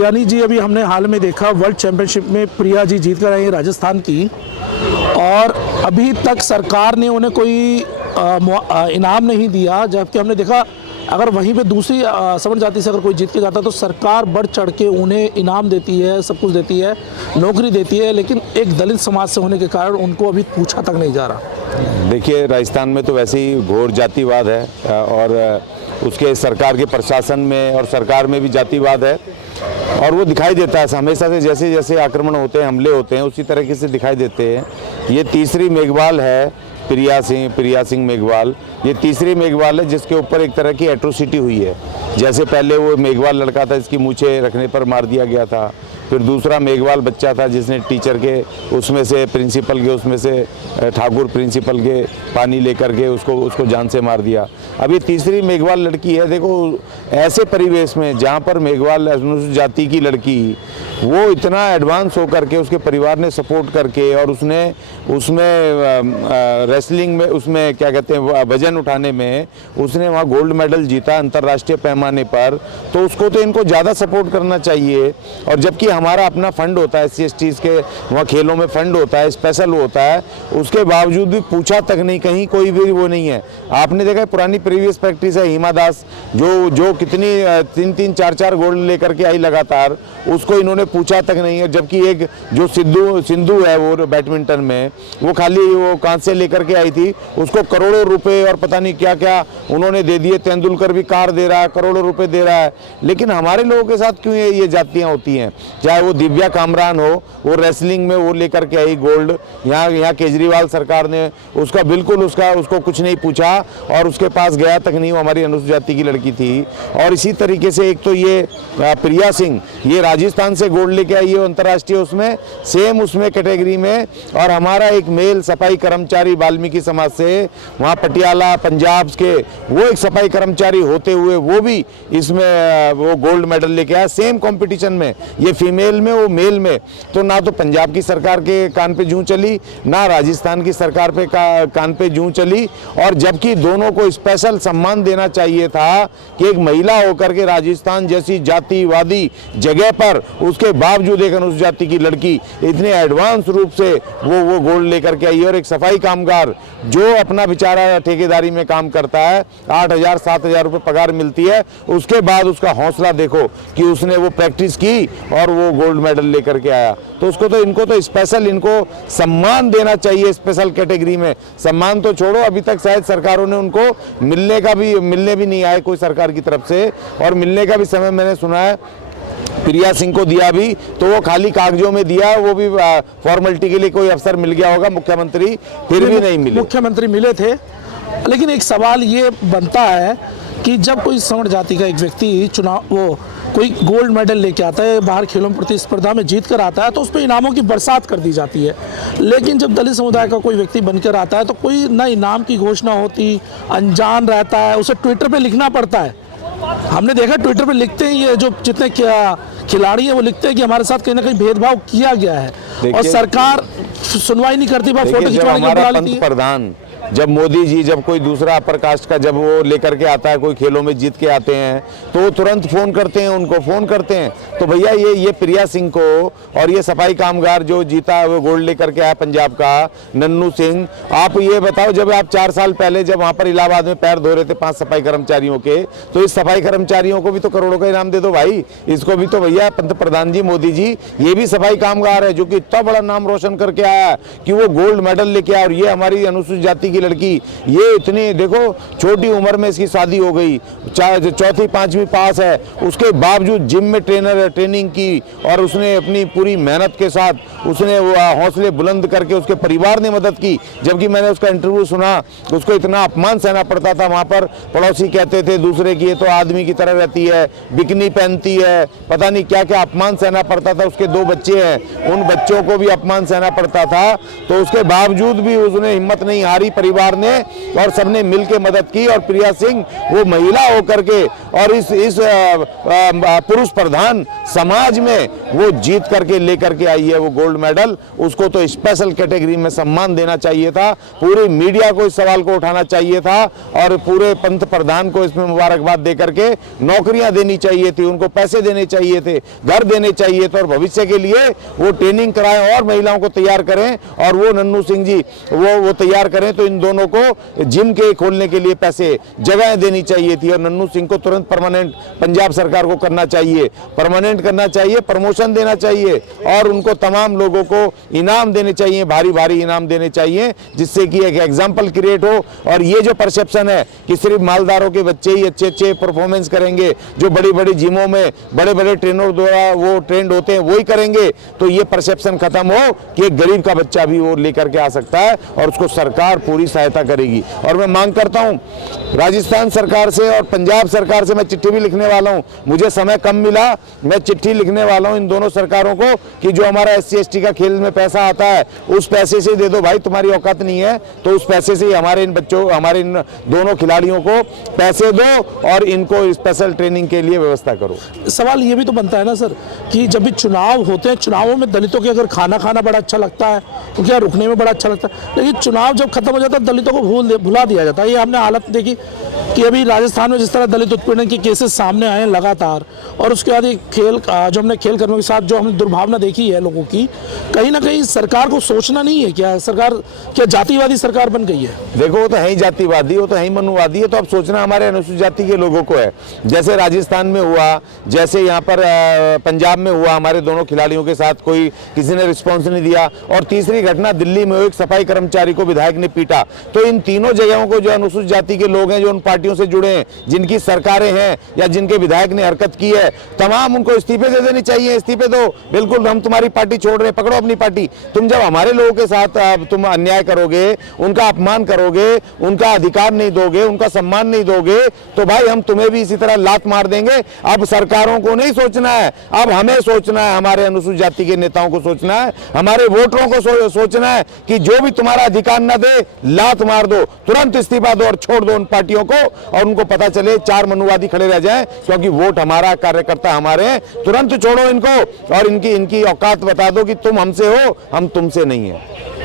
ज्ञानी जी, अभी हमने हाल में देखा वर्ल्ड चैंपियनशिप में प्रिया जी जीत कर आई हैं राजस्थान की, और अभी तक सरकार ने उन्हें कोई इनाम नहीं दिया। जबकि हमने देखा अगर वहीं पे दूसरी सवर्ण जाति से अगर कोई जीत के जाता है तो सरकार बढ़ चढ़ के उन्हें इनाम देती है, सब कुछ देती है, नौकरी देती है, लेकिन एक दलित समाज से होने के कारण उनको अभी पूछा तक नहीं जा रहा। देखिए, राजस्थान में तो वैसे ही घोर जातिवाद है और उसके सरकार के प्रशासन में और सरकार में भी जातिवाद है, और वो दिखाई देता है हमेशा से। जैसे जैसे आक्रमण होते हैं, हमले होते हैं, उसी तरीके से दिखाई देते हैं। ये तीसरी मेघवाल है प्रिया सिंह मेघवाल। ये तीसरी मेघवाल है जिसके ऊपर एक तरह की एट्रोसिटी हुई है। जैसे पहले वो मेघवाल लड़का था, इसकी मूछें रखने पर मार दिया गया था। फिर दूसरा मेघवाल बच्चा था जिसने टीचर के उसमें से प्रिंसिपल के उसमें से ठाकुर प्रिंसिपल के पानी लेकर के उसको जान से मार दिया। अब ये तीसरी मेघवाल लड़की है। देखो, ऐसे परिवेश में जहाँ पर मेघवाल अनुसूचित जाति की लड़की वो इतना एडवांस होकर के उसके परिवार ने सपोर्ट करके और उसमें रेसलिंग में, उसमें क्या कहते हैं, वजन उठाने में उसने वहाँ गोल्ड मेडल जीता अंतर्राष्ट्रीय पैमाने पर, तो उसको तो इनको ज़्यादा सपोर्ट करना चाहिए। और जबकि हमारा अपना फंड होता है, SC/ST के वहाँ खेलों में फंड होता है, स्पेशल होता है, उसके बावजूद भी पूछा तक नहीं, कहीं कोई भी वो नहीं है। आपने देखा पुरानी प्रीवियस प्रैक्टिस है, हिमा दास जो कितनी 3-3, 4-4 गोल्ड लेकर के आई लगातार, उसको इन्होंने पूछा तक नहीं है। जबकि एक जो सिंधु है वो बैडमिंटन में, वो खाली वो कांस्य लेकर के आई थी, उसको करोड़ों रुपए और पता नहीं क्या क्या उन्होंने दे दिए। तेंदुलकर भी कार दे रहा है, करोड़ों रुपए दे रहा है। लेकिन हमारे लोगों के साथ क्यों ये जातियां होती हैं? चाहे वो दिव्या कामरान हो, वो रेसलिंग में वो लेकर के आई गोल्ड। यहाँ केजरीवाल सरकार ने उसका बिल्कुल उसको कुछ नहीं पूछा और उसके पास गया तक नहीं। वो हमारी अनुसूचित जाति की लड़की थी। और इसी तरीके से एक तो ये प्रिया सिंह, ये राजस्थान से गोल्ड लेके आई है अंतर्राष्ट्रीय उसमें, सेम उसमें कैटेगरी में। और हमारा एक मेल सफाई कर्मचारी वाल्मीकि समाज से वहाँ पटियाला पंजाब के, वो एक सफाई कर्मचारी होते हुए वो भी इसमें वो गोल्ड मेडल लेके आया सेम कंपटीशन में। ये फीमेल में, वो मेल में। तो ना तो पंजाब की सरकार के कान पे जूं चली, ना राजस्थान की सरकार पे कान पे जूं चली। और जबकि दोनों को स्पेशल सम्मान देना चाहिए था कि एक महिला होकर के राजस्थान जैसी जातिवादी जगह पर, उसके बावजूद एक अनुसूचित जाति की लड़की इतने एडवांस रूप से वो गोल्ड लेकर के आई। और एक सफाई कामगार जो अपना बेचारा ठेकेदारी में काम करता है, 8,000-7,000 रुपये पगार मिलती है, उसके बाद उसका हौसला देखो कि उसने वो प्रैक्टिस की और वो गोल्ड मेडल लेकर के आया। तो इनको तो स्पेशल इनको सम्मान देना चाहिए। स्पेशल कैटेगरी में सम्मान तो छोड़ो, अभी तक शायद सरकारों ने उनको मिलने भी नहीं आए कोई सरकार की तरफ से। और मिलने का भी समय मैंने सुना है प्रिया सिंह को दिया भी तो वो खाली कागजों में दिया, वो भी फॉर्मेलिटी के लिए कोई अफसर मिल गया होगा, मुख्यमंत्री फिर भी नहीं मिले। मुख्यमंत्री मिले थे। लेकिन एक सवाल ये बनता है कि जब कोई सवर्ण जाति का एक व्यक्ति कोई गोल्ड मेडल लेके आता है, बाहर खेलों में प्रतिस्पर्धा में जीत कर आता है, तो उस पर इनामों की बरसात कर दी जाती है। लेकिन जब दलित समुदाय का कोई व्यक्ति बनकर आता है तो कोई ना इनाम की घोषणा होती, अनजान रहता है, उसे ट्विटर पे लिखना पड़ता है। हमने देखा ट्विटर पे लिखते हैं, ये जो जितने खिलाड़ी हैं वो लिखते हैं कि हमारे साथ कहीं ना कहीं भेदभाव किया गया है और सरकार सुनवाई नहीं करती, फोटो खिंचवाने के बुला लेती है। प्रधान जब मोदी जी जब कोई दूसरा अपर कास्ट का जब वो लेकर के आता है, कोई खेलों में जीत के आते हैं, तो वो तुरंत फोन करते हैं, उनको फोन करते हैं। तो भैया ये प्रिया सिंह को और ये सफाई कामगार जो जीता वो गोल्ड लेकर के आया पंजाब का नन्नू सिंह, आप ये बताओ, जब आप 4 साल पहले जब वहां पर इलाहाबाद में पैर धो रहे थे 5 सफाई कर्मचारियों के, तो इस सफाई कर्मचारियों को भी तो करोड़ों का इनाम दे दो भाई। इसको भी तो भैया प्रधान जी मोदी जी, ये भी सफाई कामगार है जो कि इतना बड़ा नाम रोशन करके आया कि वो गोल्ड मेडल लेके आया। और ये हमारी अनुसूचित जाति लड़की, ये इतनी देखो छोटी उम्र में इसकी शादी हो गई, 4वीं 5वीं पास है, उसके बावजूद जिम में ट्रेनिंग की और उसने अपनी पूरी मेहनत के साथ उसने वो हौसले बुलंद करके उसके परिवार ने मदद की। जबकि मैंने उसका इंटरव्यू सुना, उसको इतना अपमान सहना पड़ता था। वहां पर पड़ोसी कहते थे दूसरे की, ये तो आदमी की तरह रहती है, बिकनी पहनती है, पता नहीं क्या क्या अपमान सहना पड़ता था। उसके 2 बच्चे हैं, उन बच्चों को भी अपमान सहना पड़ता था। तो उसके बावजूद भी उसने हिम्मत नहीं हारी, परिवार ने और सबने मिलकर मदद की। और प्रिया सिंह वो महिला होकर के और इस पुरुष प्रधान समाज में वो जीत करके लेकर के आई है वो गोल्ड मेडल। उसको तो स्पेशल कैटेगरी में सम्मान देना चाहिए था, पूरी मीडिया को इस सवाल को उठाना चाहिए था और पूरे पंत प्रधान को इसमें मुबारकबाद देकर के नौकरियां देनी चाहिए थी, उनको पैसे देने चाहिए थे, घर देने चाहिए थे और भविष्य के लिए वो ट्रेनिंग कराएं और महिलाओं को तैयार करें और वो नन्नू सिंह जी वो तैयार करें। तो इन दोनों को जिम के खोलने के लिए पैसे जगह देनी चाहिए थी और नन्नू सिंह को तुरंत परमानेंट पंजाब सरकार को करना चाहिए, परमानेंट करना चाहिए, प्रमोशन देना चाहिए और उनको तमाम लोगों को इनाम देने चाहिए, भारी भारी इनाम देने चाहिए, जिससे कि एक एग्जाम्पल क्रिएट हो। और ये जो परसेप्शन है कि सिर्फ मालदारों के बच्चे ही अच्छे अच्छे परफॉर्मेंस करेंगे, जो बड़ी बड़ी जिमों में बड़े बड़े ट्रेनर द्वारा वो ट्रेंड होते हैं वही करेंगे, तो ये परसेप्शन खत्म हो कि एक गरीब का बच्चा भी वो लेकर के आ सकता है और उसको सरकार पूरी सहायता करेगी। और मैं मांग करता हूं राजस्थान सरकार से और पंजाब सरकार से, मैं चिट्ठी भी लिखने वाला हूं, मुझे समय कम मिला, मैं चिट्ठी लिखने वाला हूं इन दोनों सरकारों को कि जो हमारा SC/ST का खेल में पैसा आता है उस पैसे से दे दो भाई, तुम्हारी औकात नहीं है तो उस पैसे से हमारे इन बच्चों, हमारे इन दोनों खिलाड़ियों को पैसे दो और इनको स्पेशल ट्रेनिंग के लिए व्यवस्था करो। सवाल ये भी तो बनता है ना सर कि जब भी चुनाव होते हैं, चुनावों में दलितों के अगर खाना खाना बड़ा अच्छा लगता है, उनके यहाँ रुकने में बड़ा अच्छा लगता है, लेकिन चुनाव जब खत्म हो जाता है दलितों को भुला दिया जाता है। ये हमने हालत देखी कि अभी राजस्थान में जिस तरह दलित उत्पीड़न के केसेस सामने आए हैं लगातार, और उसके बाद खेल जो हमने खेल कर्मियों के साथ जो हमने दुर्भावना देखी है लोगों की, कहीं ना कहीं सरकार को सोचना नहीं है क्या? सरकार क्या जातिवादी सरकार बन गई है? देखो वो तो है ही जातिवादी, वो तो है ही मनुवादी है, तो अब सोचना हमारे अनुसूचित जाति के लोगों को है। जैसे राजस्थान में हुआ, जैसे यहाँ पर पंजाब में हुआ, हमारे दोनों खिलाड़ियों के साथ कोई किसी ने रिस्पॉन्स नहीं दिया, और तीसरी घटना दिल्ली में एक सफाई कर्मचारी को विधायक ने पीटा। तो इन तीनों जगहों को जो अनुसूचित जाति के लोग हैं, जो उन पार्टियों से जुड़े हैं, जिनकी सरकारें हैं या जिनके विधायक ने हरकत की है, तमाम उनको इस्तीफे दे देनी चाहिए। इस्तीफे दो, बिल्कुल हम तुम्हारी पार्टी छोड़ रहे हैं, पकड़ो अपनी पार्टी। तुम जब हमारे लोगों के साथ तुम अन्याय करोगे, उनका अपमान करोगे, उनका अधिकार नहीं दोगे, उनका सम्मान नहीं दोगे, तो भाई हम तुम्हें भी इसी तरह लात मार देंगे। अब सरकारों को नहीं सोचना है, अब हमें सोचना है, हमारे अनुसूचित जाति के नेताओं को सोचना है, हमारे वोटरों को सोचना है कि जो भी तुम्हारा अधिकार न दे, लात मार दो, तुरंत इस्तीफा दो और छोड़ दो उन पार्टियों को, और उनको पता चले चार मनुवादी खड़े रह जाएं, क्योंकि वोट हमारा, कार्यकर्ता हमारे हैं। तुरंत छोड़ो इनको और इनकी औकात बता दो कि तुम हमसे हो, हम तुमसे नहीं है।